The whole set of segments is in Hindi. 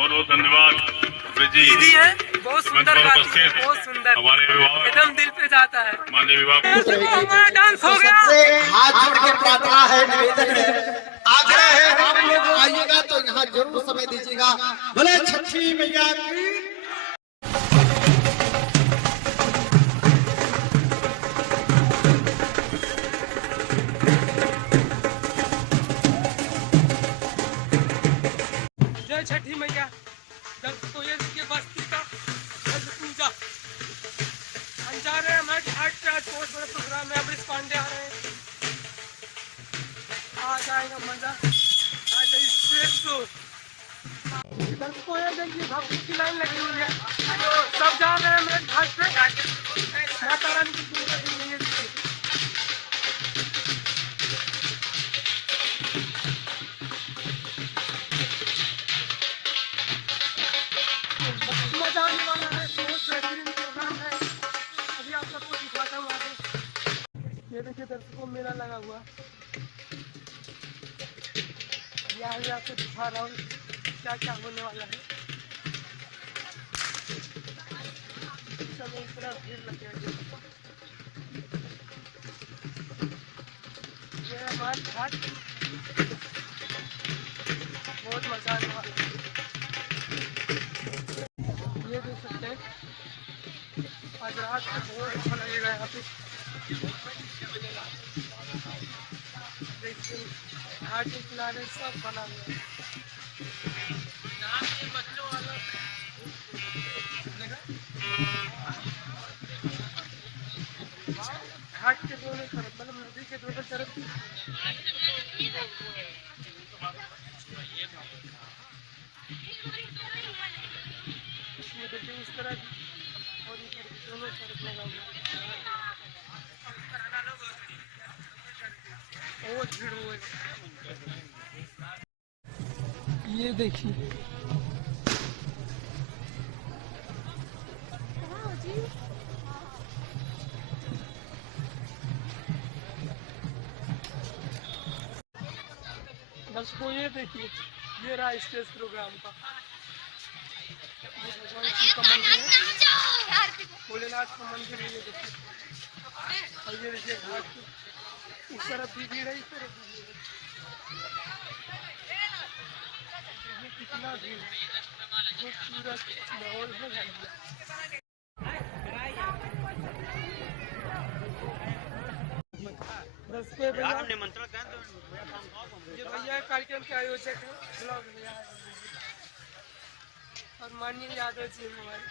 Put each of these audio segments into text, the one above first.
बहुत बहुत धन्यवाद दीदी है, बहुत सुंदर गाती है, बहुत सुंदर, हमारे विभाग एकदम दिल पे जाता है। माननीय विभाग हमारा डांस हो गया। हाथ जोड़ के प्रार्थना है, निवेदन है, आग्रह है, आप लोग आइएगा तो यहाँ जरूर समय दीजिएगा। भले छठी मैया की जय छठी मैया। तो ये देखिए बस्ती का पूजा हम जा रहे हैं हमारे घाट पे। आज बहुत बड़ा प्रोग्राम है। अमरीश पांडे आ रहे हैं, आ जाएगा मजा। आज स्टेज शो दर्शकों, ये देखिए भक्ति की लाइन लगी हुई है। तो सब जा रहे हैं हमारे घाट पे। माता रानी की पूजा के लिए मजा आने वाला है। बहुत बेहतरीन प्रोग्राम है। अभी आप सबको दिखाता हूँ आगे। ये देखिए दर्शकों, मेला लगा हुआ। यहाँ आपको दिखा रहा हूँ क्या क्या होने वाला है। इस समय इतना भीड़ लग गया है। ये हमारे घाट, बहुत मजा आने वाला है। ये देख सकते हैं, आज रात को बहुत अच्छा लगेगा यहाँ पे। देखिए घाट के किनारे सब बना हुआ है। बच्चों वाला घाट के दोनों तरफ, मतलब नदी के दोनों तरफ ये देखिए उस तरह और इधर दोनों तरफ लगा हुआ है। बहुत भीड़ हुई। ये देखिए दर्शकों, ये देखिए ये रहा स्टेज प्रोग्राम का। ये भगवान शिव का मंदिर है, भोलेनाथ का मंदिर है। ये देखिए, और ये देखिए घाट पे इस तरफ भी भीड़ है, इस तरफ भी भीड़ है। ये कितना भीड़ है, खूबसूरत माहौल है। ये भैया कार्यक्रम के आयोजक है, ब्लॉग भैया और माननीय यादव जी हमारे।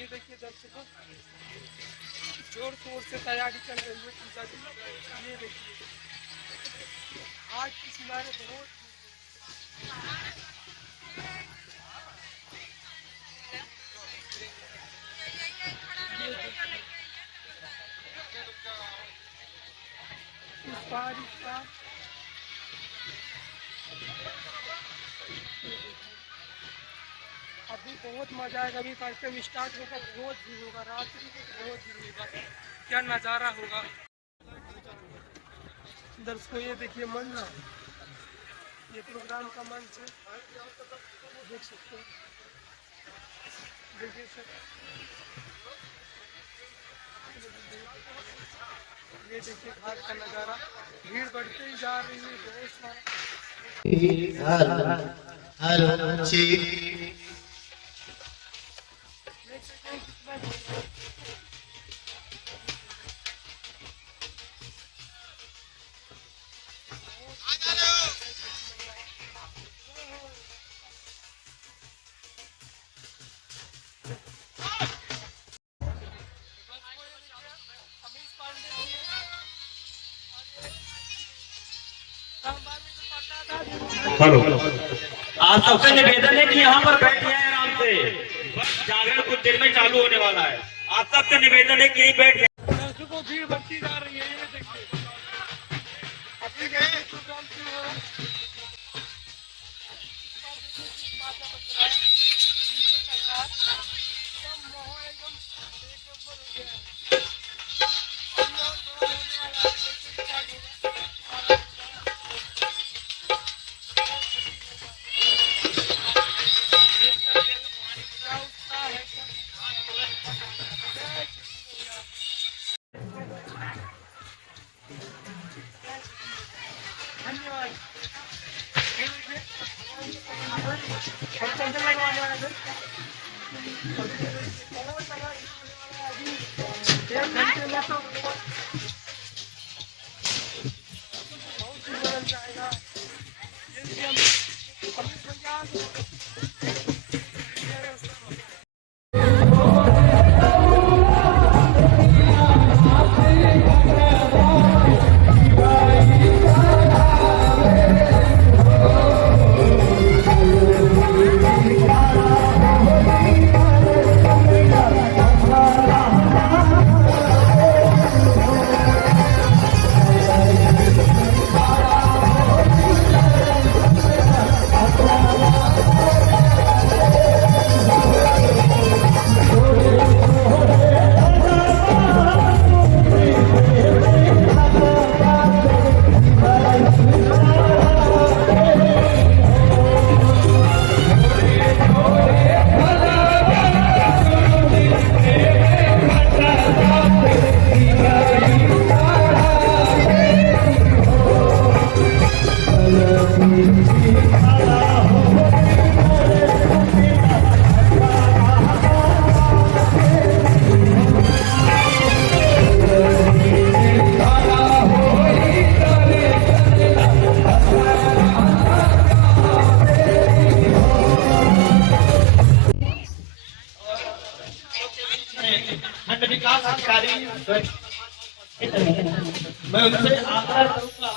ये देखिए दर्शकों, जोर शोर से तैयारी चल रही है पूजा की। ये देखिए आज की किनारे बहुत अभी बहुत मजा आएगा। अभी कार्यक्रम स्टार्ट होगा, बहुत भीड़ होगा, रात्रि में बहुत भीड़ होगा। क्या नज़ारा होगा दर्शकों। ये देखिए मंच, ये प्रोग्राम का मंच है, देख सकते हैं। देखिए सर, ये देखिए घाट का नज़ारा। भीड़ बढ़ते ही जा रही है, बहुत सारा। हेलो, आप सबसे निवेदन है कि यहाँ पर बैठिए आराम से। जागरण कुछ देर में चालू होने वाला है। आप सबसे निवेदन है कि यहीं बैठ दर्शकों, भीड़ बढ़ती जा रही है। ये देखिए अभी प्रोग्राम शुरू हो रहा है। एक घंटे में तो बहुत कुछ बदल जाएगा। ये भी हम खंड विकास अधिकारी मैं उनसे आग्रह करूंगा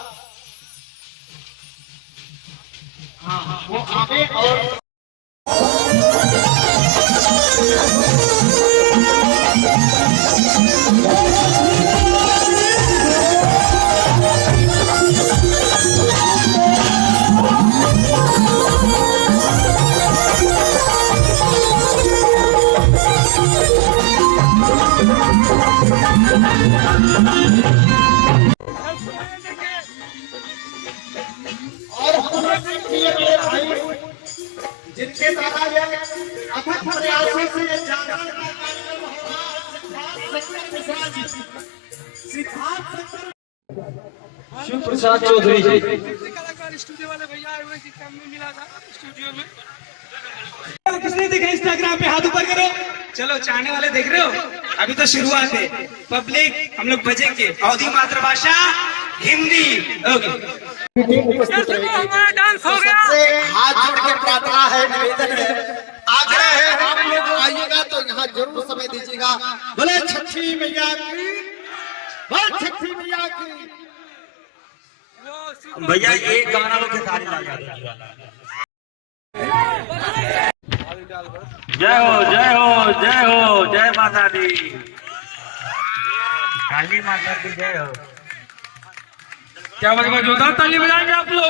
हाँ वो आगे और जिनके द्वारा ये अथक प्रयासों से जागरण का कार्यक्रम होगा सिद्धार्थ शिव प्रसाद चौधरी जी कलाकार स्टूडियो वाले भैया आए हुए जिससे हमें मिला था स्टूडियो में। किसने देखा इंस्टाग्राम पे हाथ ऊपर करो। चलो चाहने वाले देख रहे हो, अभी तो शुरुआत है। पब्लिक हम लोग बजेंगे अवधी मातृभाषा हिंदी। उपस्थित हमारा डांस हो गया। सबसे हाथ जोड़ के प्रार्थना है, निवेदन है, आग्रह है, आप लोग आइएगा तो यहाँ जरूर समय दीजिएगा। बोले छठी मैया की, बोले छठी मैया की। भैया एक गाना लोग के सारे लगा दीजिए। जय हो जय हो जय हो जय माता दी, काली माता की जय हो। क्या मतलब जोरदार ताली बजाएंगे आप लोग।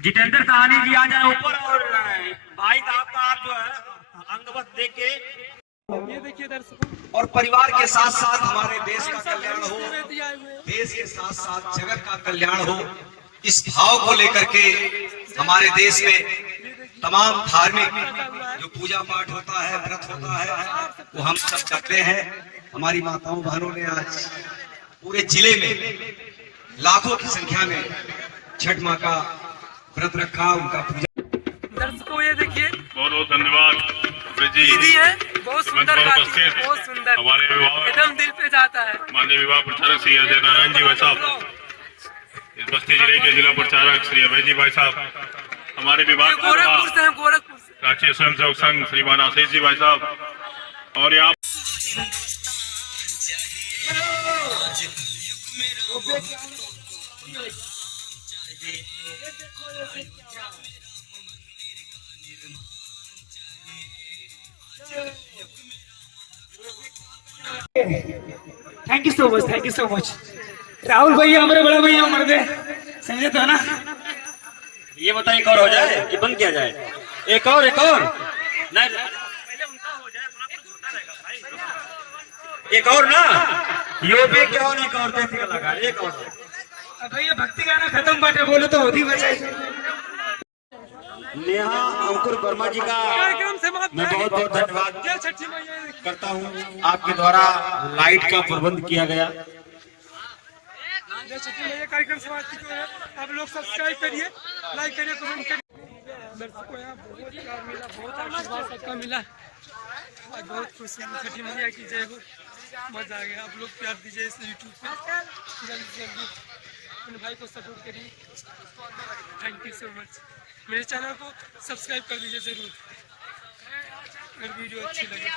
जितेंद्र साहनी जी आ जाए ऊपर और भाई साहब का आप जो है अंगवत देख के ये देखिए दर्शकों, और परिवार के साथ साथ हमारे देश का कल्याण हो, दिया हुए देश के साथ साथ जगत का कल्याण हो, इस भाव को लेकर के हमारे देश में तमाम धार्मिक जो पूजा पाठ होता है, व्रत होता है, वो हम सब करते हैं। हमारी माताओं बहनों ने आज पूरे जिले में लाखों की संख्या में छठ माँ का व्रत रखा, उनका पूजा। दर्शकों ये देखिए बहुत बहुत धन्यवाद जी। दीदी है, बहुत सुंदर गाती है, उपस्थित बहुत सुंदर, हमारे विवाह एकदम दिल पे जाता है। माननीय विवाह प्रचारक श्री अजय नारायण जी भाई साहब, इस बस्ती जिले के जिला प्रचारक श्री अभय जी भाई साहब, हमारे विभाग गोरखपुर से हैं, गोरखपुर से। राष्ट्रीय स्वयंसेवक संघ श्रीमान आशीष जी भाई साहब, और यहाँ thank you so much, thank you so much. Rahul भैया हमारे बड़ा भैया मर दे, समझे तो ना। ये बताइए एक और हो जाए कि बंद किया जाए? एक और नहीं, एक और ना, यूपी क्या और एक और देसी कलाकार, एक और। भैया भक्ति गाना खत्म बाटे, बोलो तो होती बचाई। नेहा अंकुर वर्मा जी का कार्यक्रम समाप्त मैं है। बहुत बहुत धन्यवाद जय छठी मैया। करता हूँ। आपके द्वारा लाइट का प्रबंध किया गया। जय छठी मैया कार्यक्रम समाप्त है। आप लोग सब्सक्राइब करिए, लाइक करिए, कमेंट करिए। दर्शकों को यहाँ बहुत प्यार मिला, बहुत आशीर्वाद सबका मिला। आज बहुत खुशी है। छठी मैया की जय हो, मजा आ गया। आप लोग प्यार दीजिए इस यूट्यूब पे, जल्दी से जल्दी अपने भाई को सपोर्ट करिए। Thank you so much. मेरे चैनल को सब्सक्राइब कर दीजिए ज़रूर अगर वीडियो अच्छी लगे।